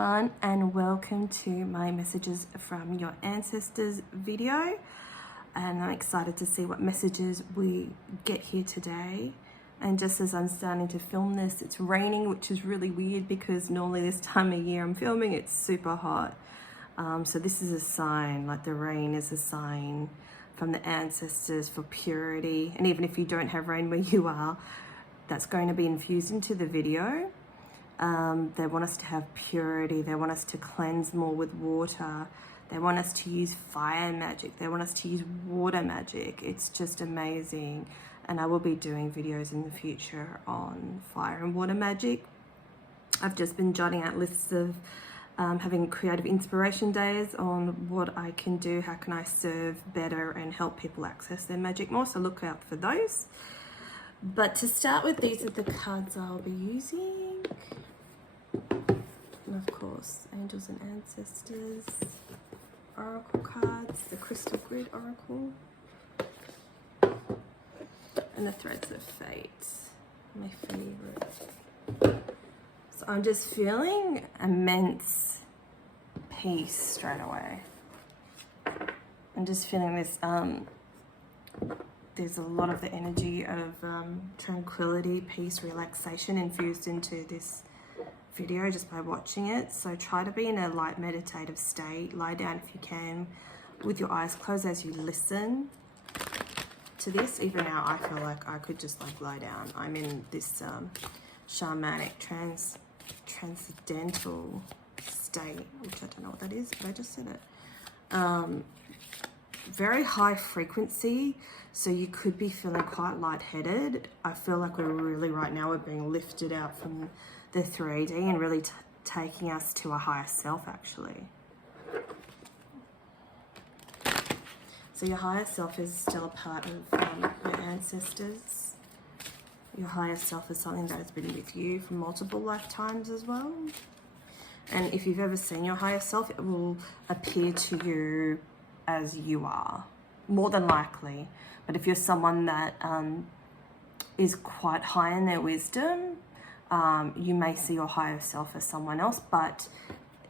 everyone, and welcome to my messages from your ancestors video. And I'm excited to see what messages we get here today. And just as I'm starting to film this, it's raining, which is really weird because normally this time of year I'm filming, it's super hot. So this is a sign, like the rain is a sign from the ancestors for purity. And even if you don't have rain where you are, that's going to be infused into the video. They want us to have purity. They want us to cleanse more with water. They want us to use fire magic. They want us to use water magic. It's just amazing. And I will be doing videos in the future on fire and water magic. I've just been jotting out lists of having creative inspiration days on what I can do, how can I serve better and help people access their magic more. So look out for those. But to start with, these are the cards I'll be using. And of course, angels and ancestors, oracle cards, the crystal grid oracle, and the threads of fate, my favorite. So I'm just feeling immense peace straight away. I'm just feeling this, there's a lot of the energy of tranquility, peace, relaxation infused into this video just by watching it. So try to be in a light meditative state. Lie down if you can with your eyes closed as you listen to this. Even now I feel like I could just like lie down. I'm in this shamanic transcendental state, which I don't know what that is, but I just said it. Very high frequency, so you could be feeling quite lightheaded. I feel like we're really right now, we're being lifted out from the 3D and really taking us to a higher self actually. So your higher self is still a part of your ancestors. Your higher self is something that has been with you for multiple lifetimes as well. And if you've ever seen your higher self, it will appear to you as you are, more than likely. But if you're someone that is quite high in their wisdom, you may see your higher self as someone else, but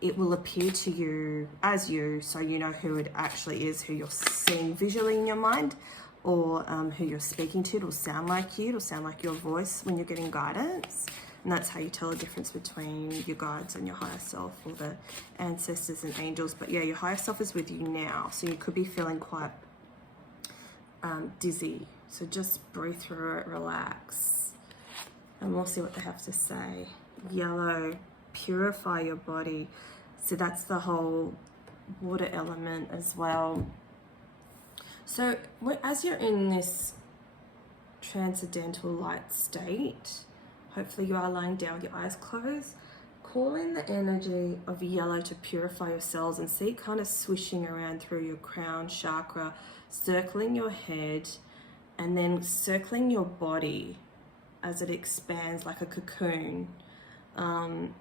it will appear to you as you, so you know who it actually is, who you're seeing visually in your mind, or who you're speaking to. It'll sound like you, it'll sound like your voice when you're getting guidance. And that's how you tell the difference between your guides and your higher self, or the ancestors and angels. But yeah, your higher self is with you now, so you could be feeling quite dizzy. So just breathe through it, relax, and we'll see what they have to say. Yellow, purify your body. So that's the whole water element as well. So as you're in this transcendental light state, hopefully you are lying down with your eyes closed, call in the energy of yellow to purify your cells and see it kind of swishing around through your crown chakra, circling your head, and then circling your body as it expands like a cocoon, and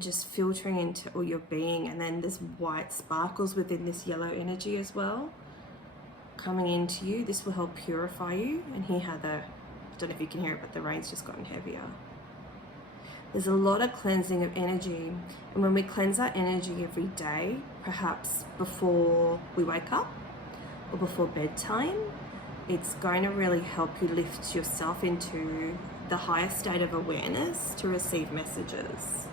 just filtering into all your being. And then there's white sparkles within this yellow energy as well coming into you. This will help purify you. And hear how I don't know if you can hear it, but the rain's just gotten heavier. There's a lot of cleansing of energy, and when we cleanse our energy every day, perhaps before we wake up or before bedtime, it's going to really help you lift yourself into the higher state of awareness to receive messages,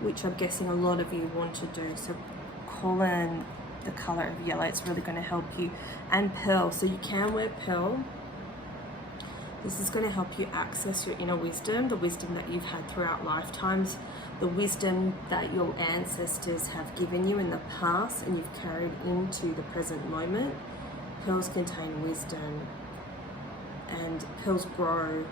which I'm guessing a lot of you want to do. So call in the color of yellow, it's really going to help you. And pearl, so you can wear pearl. This is going to help you access your inner wisdom, the wisdom that you've had throughout lifetimes, the wisdom that your ancestors have given you in the past and you've carried into the present moment. Pearls contain wisdom, and pearls grow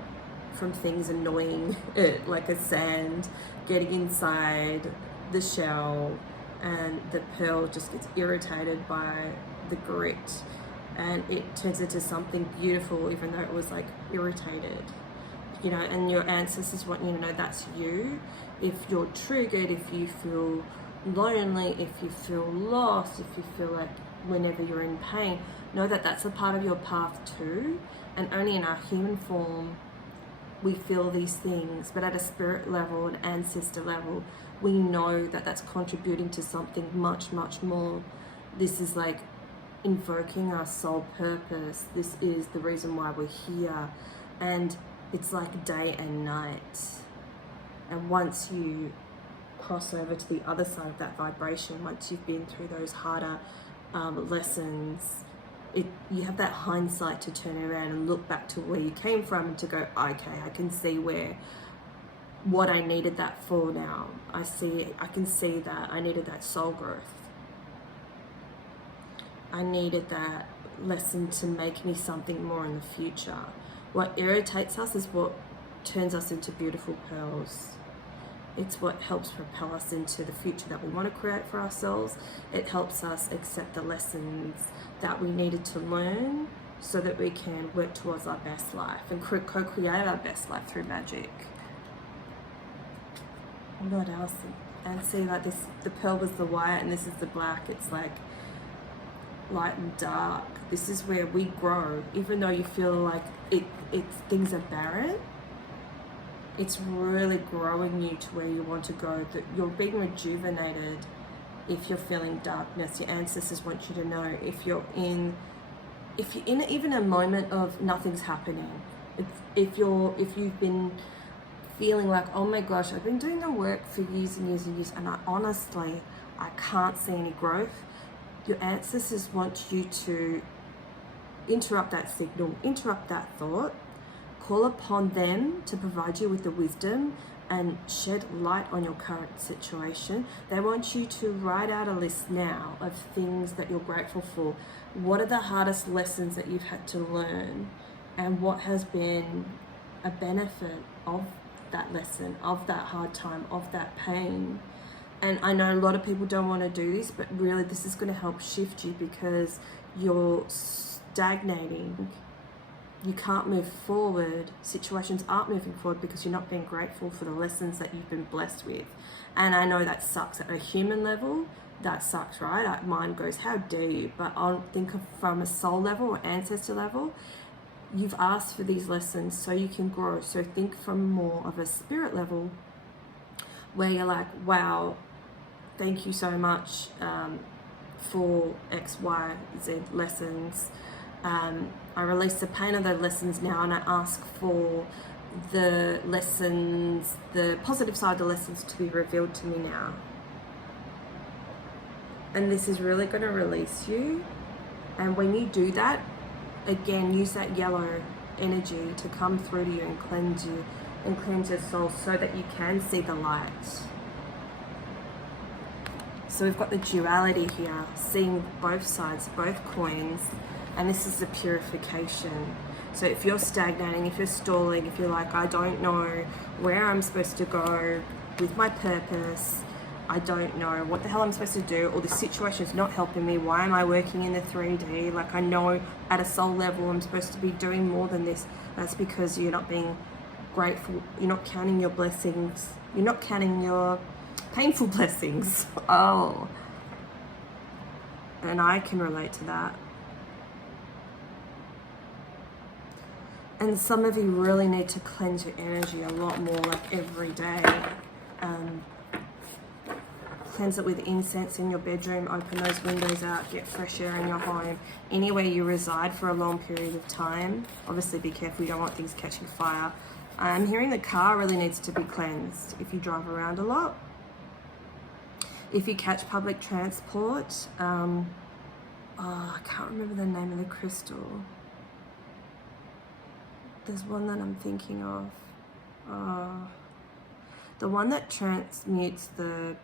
from things annoying it, like a sand getting inside the shell, and the pearl just gets irritated by the grit, and it turns into something beautiful even though it was like irritated, you know. And your ancestors want you to know that's you. If you're triggered, if you feel lonely, if you feel lost, if you feel like whenever you're in pain, know that that's a part of your path too. And only in our human form we feel these things, but at a spirit level, an ancestor level, we know that that's contributing to something much, much more. This is like invoking our soul purpose. This is the reason why we're here. And it's like day and night. And once you cross over to the other side of that vibration, once you've been through those harder lessons, you have that hindsight to turn around and look back to where you came from and to go, okay, I can see what I needed that for now. I can see that I needed that soul growth. I needed that lesson to make me something more in the future. What irritates us is what turns us into beautiful pearls. It's what helps propel us into the future that we want to create for ourselves. It helps us accept the lessons that we needed to learn so that we can work towards our best life and co-create our best life through magic. What else? And see, like this, the pearl was the white and this is the black. It's like light and dark. This is where we grow. Even though you feel like things are barren, it's really growing you to where you want to go, that you're being rejuvenated. If you're feeling darkness, your ancestors want you to know, if you're in even a moment of nothing's happening, if you've been feeling like, oh my gosh, I've been doing the work for years and years and years and I can't see any growth, your ancestors want you to interrupt that signal, interrupt that thought, call upon them to provide you with the wisdom and shed light on your current situation. They want you to write out a list now of things that you're grateful for. What are the hardest lessons that you've had to learn, and what has been a benefit of that lesson, of that hard time, of that pain? And I know a lot of people don't want to do this, but really this is going to help shift you, because you're stagnating. You can't move forward. Situations aren't moving forward because you're not being grateful for the lessons that you've been blessed with. And I know that sucks at a human level. That sucks, right? Mine goes, how dare you? But I'll think of from a soul level or ancestor level, you've asked for these lessons so you can grow. So think from more of a spirit level where you're like, wow, thank you so much for X, Y, Z lessons. I release the pain of those lessons now, and I ask for the lessons, the positive side of the lessons, to be revealed to me now. And this is really going to release you. And when you do that, again, use that yellow energy to come through to you and cleanse your soul so that you can see the light. So we've got the duality here, seeing both sides, both coins. And this is the purification. So if you're stagnating, if you're stalling, if you're like, I don't know where I'm supposed to go with my purpose, I don't know what the hell I'm supposed to do, or the situation is not helping me, why am I working in the 3D? Like, I know at a soul level I'm supposed to be doing more than this. That's because you're not being grateful, you're not counting your blessings, you're not counting your painful blessings. Oh. And I can relate to that. And some of you really need to cleanse your energy a lot more, like every day. Cleanse it with incense in your bedroom, open those windows out, get fresh air in your home, anywhere you reside for a long period of time. Obviously be careful, you don't want things catching fire. I'm hearing the car really needs to be cleansed if you drive around a lot. If you catch public transport, I can't remember the name of the crystal. There's one that I'm thinking of. The one that transmutes the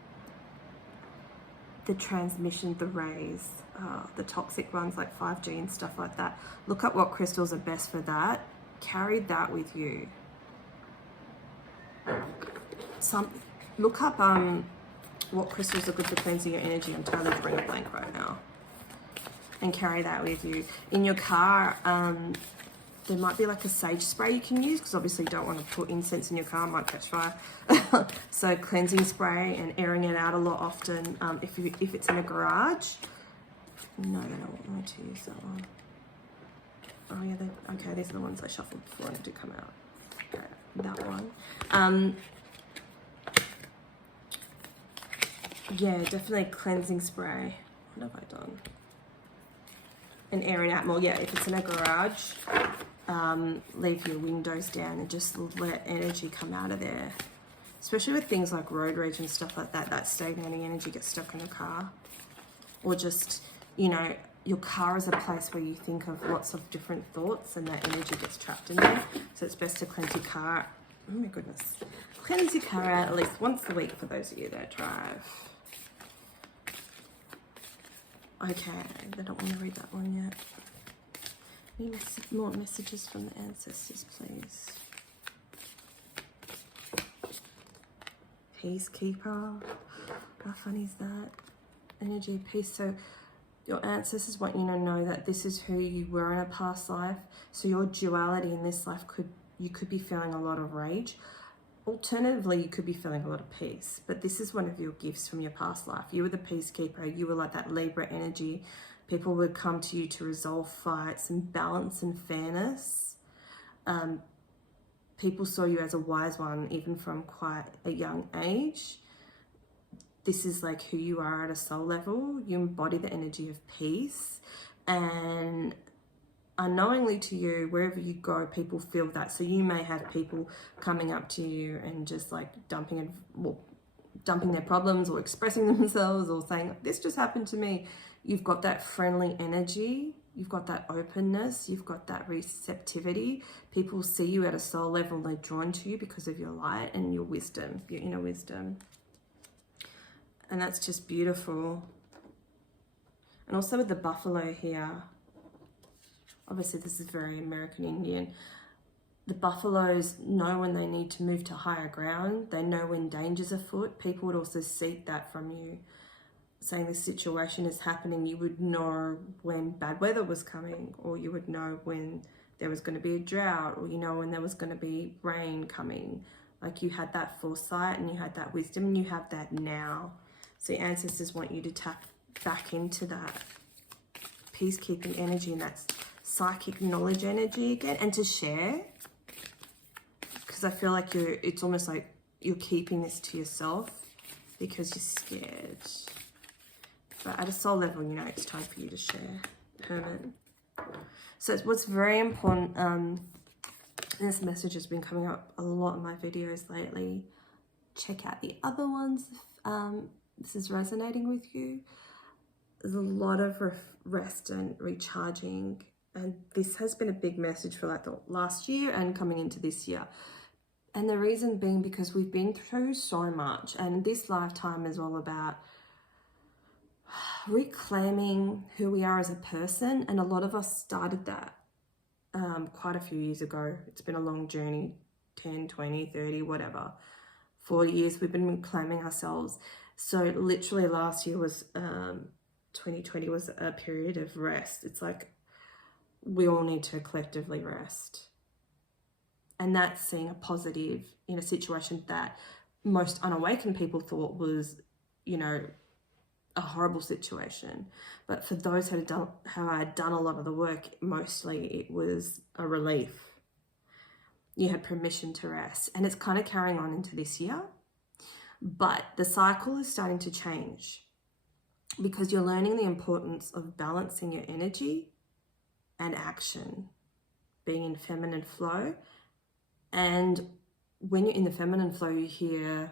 transmission, the rays, the toxic ones like 5G and stuff like that. Look up what crystals are best for that. Carry that with you. Look up what crystals are good for cleansing your energy. I'm totally drawing a blank right now. And carry that with you. In your car, there might be like a sage spray you can use, because obviously you don't want to put incense in your car, it might catch fire. So cleansing spray and airing it out a lot often. If it's in a garage, no, they don't want me to use that one. Oh yeah, okay, these are the ones I shuffled before and it did come out. Okay. that one. Yeah, definitely cleansing spray. What have I done? And airing out more. Yeah, if it's in a garage, leave your windows down and just let energy come out of there. Especially with things like road rage and stuff like that, that stagnating energy gets stuck in the car. Or just, you know, your car is a place where you think of lots of different thoughts and that energy gets trapped in there. So it's best to cleanse your car. Oh my goodness. Cleanse your car out at least once a week for those of you that drive. Okay, I don't want to read that one yet. Any more messages from the ancestors, please? Peacekeeper. How funny is that? Energy of peace. So your ancestors want you to know that this is who you were in a past life. So your duality in this life you could be feeling a lot of rage. Alternatively, you could be feeling a lot of peace, but this is one of your gifts from your past life. You were the peacekeeper. You were like that Libra energy. People would come to you to resolve fights and balance and fairness. People saw you as a wise one, even from quite a young age. This is like who you are at a soul level. You embody the energy of peace, and unknowingly to you, wherever you go, people feel that. So you may have people coming up to you and just like dumping their problems or expressing themselves or saying, this just happened to me. You've got that friendly energy. You've got that openness. You've got that receptivity. People see you at a soul level and they're drawn to you because of your light and your wisdom, your inner wisdom. And that's just beautiful. And also with the buffalo here, obviously this is very American Indian. The buffaloes know when they need to move to higher ground. They know when danger's afoot. People would also seek that from you, saying this situation is happening. You would know when bad weather was coming, or you would know when there was going to be a drought, or you know when there was going to be rain coming. Like you had that foresight and you had that wisdom, and you have that now. So your ancestors want you to tap back into that peacekeeping energy and that psychic knowledge energy again, and to share, because I feel like it's almost like you're keeping this to yourself because you're scared. But at a soul level, you know it's time for you to share. Hermit. So what's very important, and this message has been coming up a lot in my videos lately. Check out the other ones if this is resonating with you. There's a lot of rest and recharging, and this has been a big message for like the last year and coming into this year. And the reason being because we've been through so much, and this lifetime is all about reclaiming who we are as a person, and a lot of us started that quite a few years ago. It's been a long journey, 10, 20, 30, whatever. 4 years we've been reclaiming ourselves. So literally last year was 2020 was a period of rest. It's like we all need to collectively rest. And that's seeing a positive in a situation that most unawakened people thought was, you know, a horrible situation. But for those who had done a lot of the work, mostly it was a relief. You had permission to rest. And it's kind of carrying on into this year. But the cycle is starting to change because you're learning the importance of balancing your energy and action, being in feminine flow. And when you're in the feminine flow, you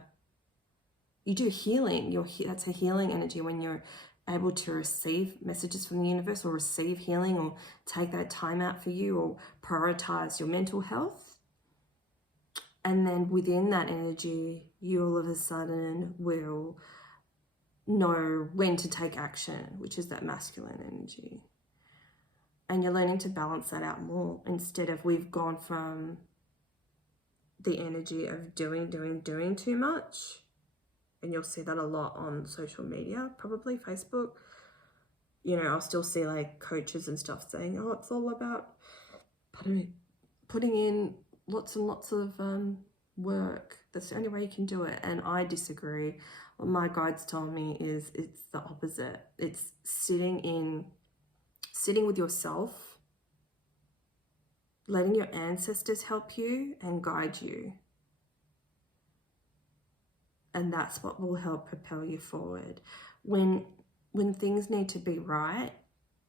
do healing. That's a healing energy when you're able to receive messages from the universe, or receive healing, or take that time out for you, or prioritize your mental health. And then within that energy, you all of a sudden will know when to take action, which is that masculine energy. And you're learning to balance that out more, instead of we've gone from the energy of doing too much. And you'll see that a lot on social media, probably Facebook. You know, I'll still see like coaches and stuff saying, oh, it's all about putting in lots and lots of work. That's the only way you can do it. And I disagree. What my guides told me is it's the opposite. It's sitting with yourself letting your ancestors help you and guide you. And that's what will help propel you forward. When things need to be right,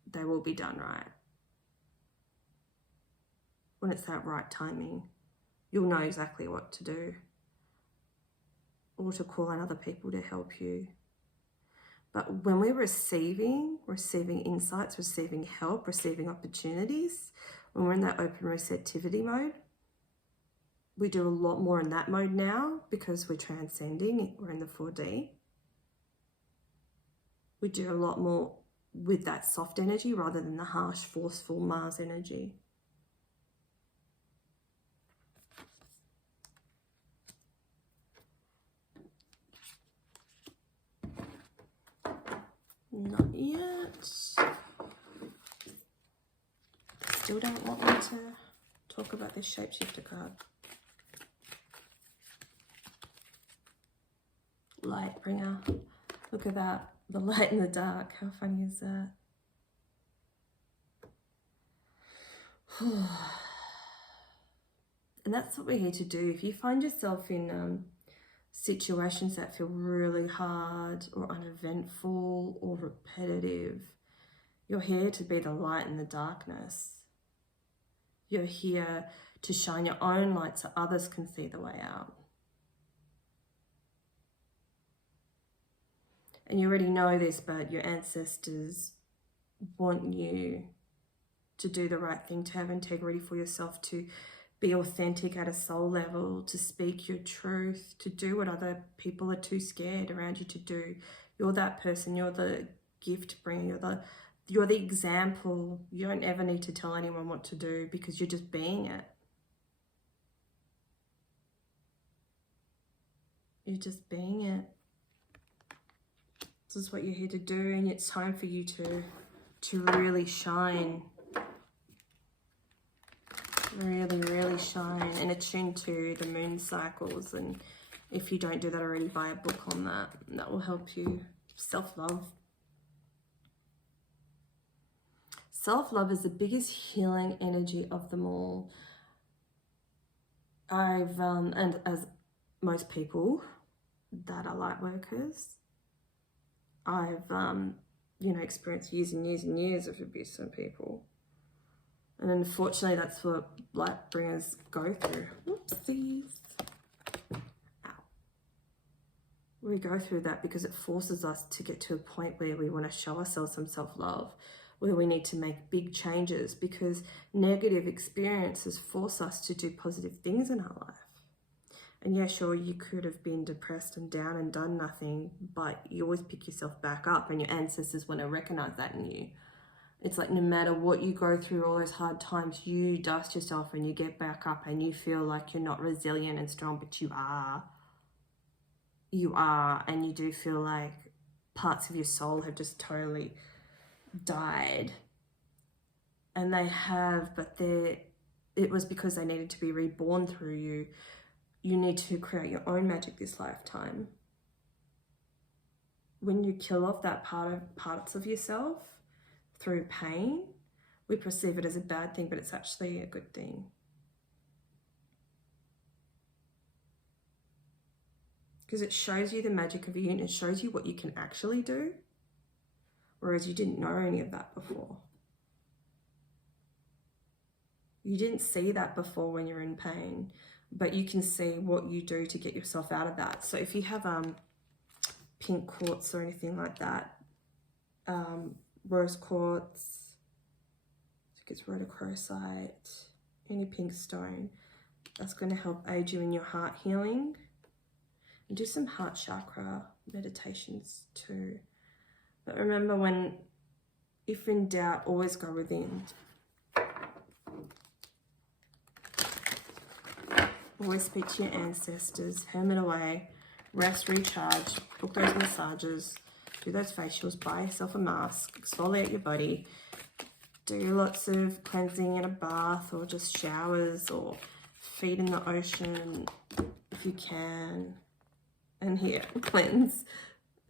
they will be done right. When it's that right timing, you'll know exactly what to do, or to call on other people to help you. But when we're receiving insights, receiving help, receiving opportunities, when we're in that open receptivity mode, we do a lot more in that mode now because we're transcending, we're in the 4D. We do a lot more with that soft energy rather than the harsh, forceful Mars energy. Not yet. Still don't want me to talk about this shapeshifter card. Light bringer. Look at that. The light in the dark. How funny is that? And that's what we're here to do. If you find yourself in situations that feel really hard or uneventful or repetitive, you're here to be the light in the darkness. You're here to shine your own light so others can see the way out. And you already know this, but your ancestors want you to do the right thing, to have integrity for yourself, to be authentic at a soul level, to speak your truth, to do what other people are too scared around you to do. You're that person. You're the gift bringer. You're the example. You don't ever need to tell anyone what to do because you're just being it. You're just being it. This is what you're here to do, and it's time for you to really shine. Really, really shine and attune to the moon cycles. And if you don't do that already, buy a book on that. That will help you. Self-love. Self-love is the biggest healing energy of them all. And as most people that are light workers, I've, experienced years and years and years of abuse from people. And unfortunately, that's what light bringers go through. Whoopsies. Ow. We go through that because it forces us to get to a point where we want to show ourselves some self-love, where we need to make big changes because negative experiences force us to do positive things in our life. And yeah, sure, you could have been depressed and down and done nothing, but you always pick yourself back up, and your ancestors want to recognize that in you. It's like no matter what you go through, all those hard times, you dust yourself and you get back up and you feel like you're not resilient and strong, but you are. You are, and you do feel like parts of your soul have just totally died. And they have, but it was because they needed to be reborn through you. You need to create your own magic this lifetime. When you kill off that parts of yourself through pain, we perceive it as a bad thing, but it's actually a good thing. Because it shows you the magic of you and it shows you what you can actually do, whereas you didn't know any of that before. You didn't see that before when you're in pain, but you can see what you do to get yourself out of that. So if you have pink quartz or anything like that, rose quartz, I think it's rhodochrosite, any pink stone, that's going to help aid you in your heart healing. And do some heart chakra meditations too. But remember, if in doubt, always go within. Always speak to your ancestors, hermit away, rest, recharge, book those massages, do those facials, buy yourself a mask, exfoliate your body, do lots of cleansing in a bath or just showers or feet in the ocean if you can. And here, cleanse.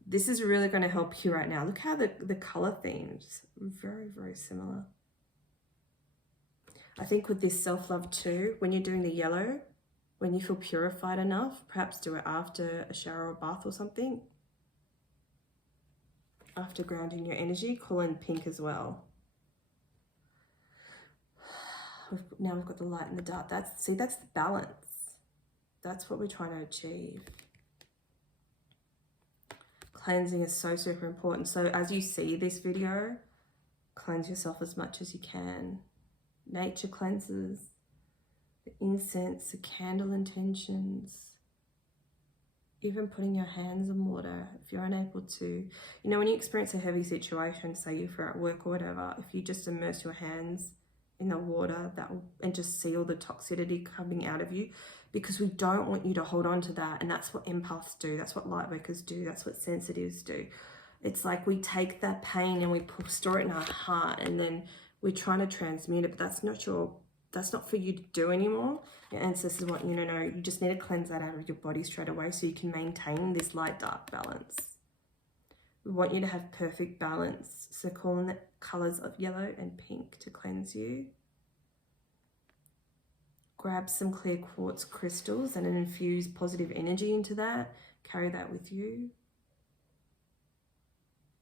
This is really going to help you right now. Look how the color themes, very, very similar. I think with this self-love too, when you're doing the yellow, when you feel purified enough, perhaps do it after a shower or bath or something. After grounding your energy, call in pink as well. Now we've got the light and the dark. That's the balance. That's what we're trying to achieve. Cleansing is so super important. So as you see this video, cleanse yourself as much as you can. Nature cleanses, the incense, the candle intentions, even putting your hands in water if you're unable to. You know, when you experience a heavy situation, say if you're at work or whatever, if you just immerse your hands in the water, and just see all the toxicity coming out of you, because we don't want you to hold on to that. And that's what empaths do, that's what light workers do, that's what sensitives do. It's like we take that pain and we store it in our heart, and then we're trying to transmute it, but that's not for you to do anymore. Your ancestors want you to know you just need to cleanse that out of your body straight away so you can maintain this light-dark balance. We want you to have perfect balance. So call in the colors of yellow and pink to cleanse you. Grab some clear quartz crystals and infuse positive energy into that. Carry that with you.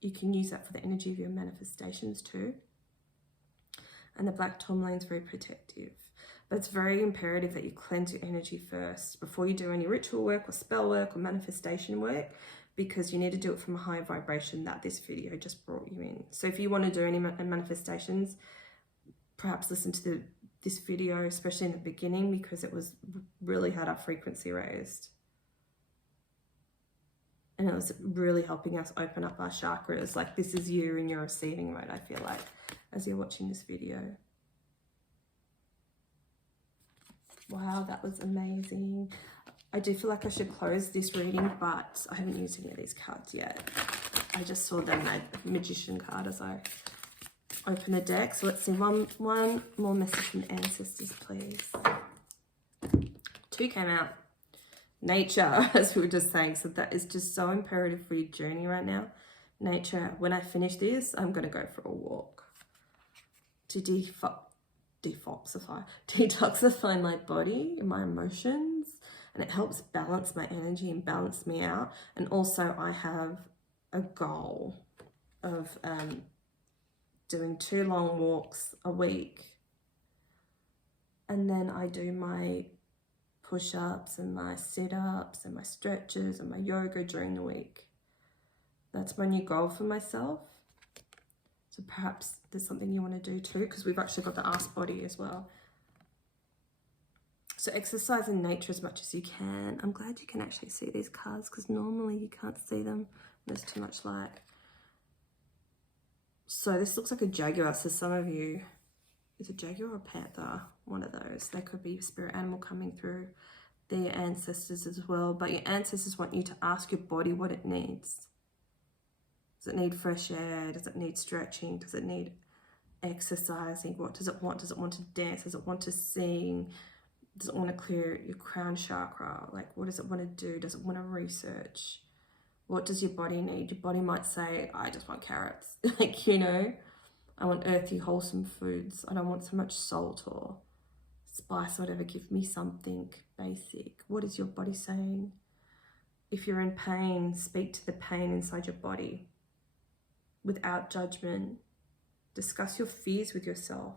You can use that for the energy of your manifestations too. And the black tourmaline is very protective. But it's very imperative that you cleanse your energy first before you do any ritual work or spell work or manifestation work, because you need to do it from a high vibration that this video just brought you in. So if you want to do any manifestations, perhaps listen to this video, especially in the beginning, because it was really had our frequency raised. And it was really helping us open up our chakras. Like, this is you in your receiving mode, I feel like, as you're watching this video. Wow, that was amazing. I do feel like I should close this reading, but I haven't used any of these cards yet. I just saw the magician card as I open the deck. So let's see, one more message from the ancestors, please. 2 came out. Nature, as we were just saying. So that is just so imperative for your journey right now. Nature, when I finish this, I'm going to go for a walk to detoxify my body and my emotions, and it helps balance my energy and balance me out. And also I have a goal of doing 2 long walks a week, and then I do my push-ups and my sit-ups and my stretches and my yoga during the week. That's my new goal for myself. So perhaps there's something you want to do too, because we've actually got the ask body as well. So exercise in nature as much as you can. I'm glad you can actually see these cards, because normally you can't see them. There's too much light. So this looks like a jaguar. So some of you, is a jaguar or a panther? One of those. They could be a spirit animal coming through. Their ancestors as well. But your ancestors want you to ask your body what it needs. Does it need fresh air? Does it need stretching? Does it need exercising? What does it want? Does it want to dance? Does it want to sing? Does it want to clear your crown chakra? Like, what does it want to do? Does it want to research? What does your body need? Your body might say, I just want carrots. Like, you know, I want earthy, wholesome foods. I don't want so much salt or spice or whatever. Give me something basic. What is your body saying? If you're in pain, speak to the pain inside your body without judgment. Discuss your fears with yourself.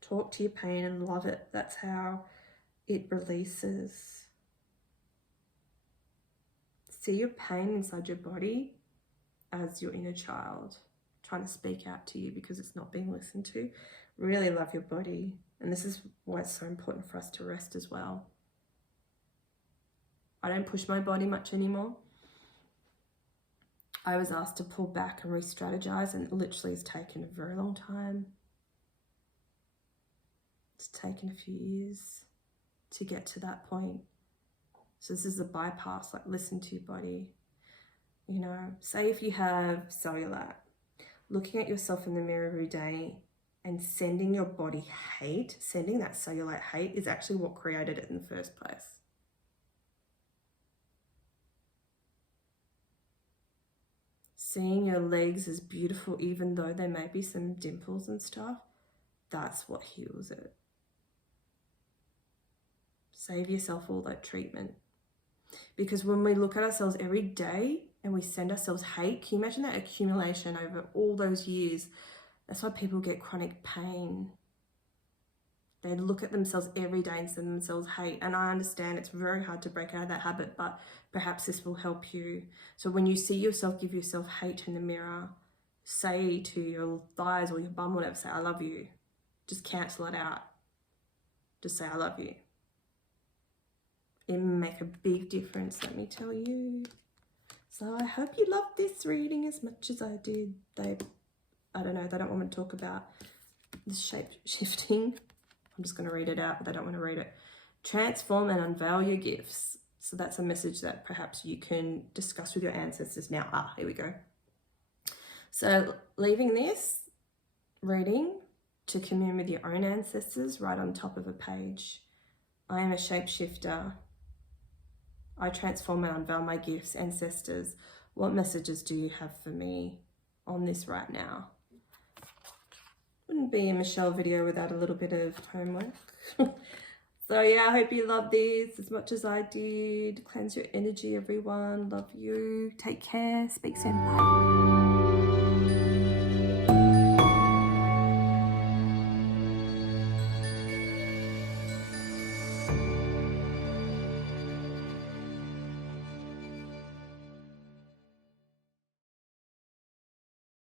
Talk to your pain and love it. That's how it releases. See your pain inside your body as your inner child trying to speak out to you because it's not being listened to. Really love your body. And this is why it's so important for us to rest as well. I don't push my body much anymore. I was asked to pull back and re-strategize, and it literally has taken a very long time. It's taken a few years to get to that point. So this is a bypass, like listen to your body. You know, say if you have cellulite, looking at yourself in the mirror every day and sending your body hate, sending that cellulite hate is actually what created it in the first place. seeing your legs as beautiful, even though there may be some dimples and stuff, that's what heals it. Save yourself all that treatment. Because when we look at ourselves every day and we send ourselves hate, can you imagine that accumulation over all those years? That's why people get chronic pain. They look at themselves every day and send themselves hate. And I understand it's very hard to break out of that habit, but perhaps this will help you. So when you see yourself, give yourself hate in the mirror, say to your thighs or your bum, whatever, say, I love you. Just cancel it out. Just say, I love you. It will make a big difference, let me tell you. So I hope you loved this reading as much as I did. I don't know, they don't want me to talk about the shape shifting. I'm just going to read it out, but they don't want to read it. Transform and unveil your gifts. So that's a message that perhaps you can discuss with your ancestors now. Here we go. So leaving this reading to commune with your own ancestors right on top of a page. I am a shapeshifter. I transform and unveil my gifts. Ancestors, what messages do you have for me on this right now? Wouldn't be a Michelle video without a little bit of homework. So yeah, I hope you love this as much as I did. Cleanse your energy, everyone. Love you. Take care. Speak soon. Bye.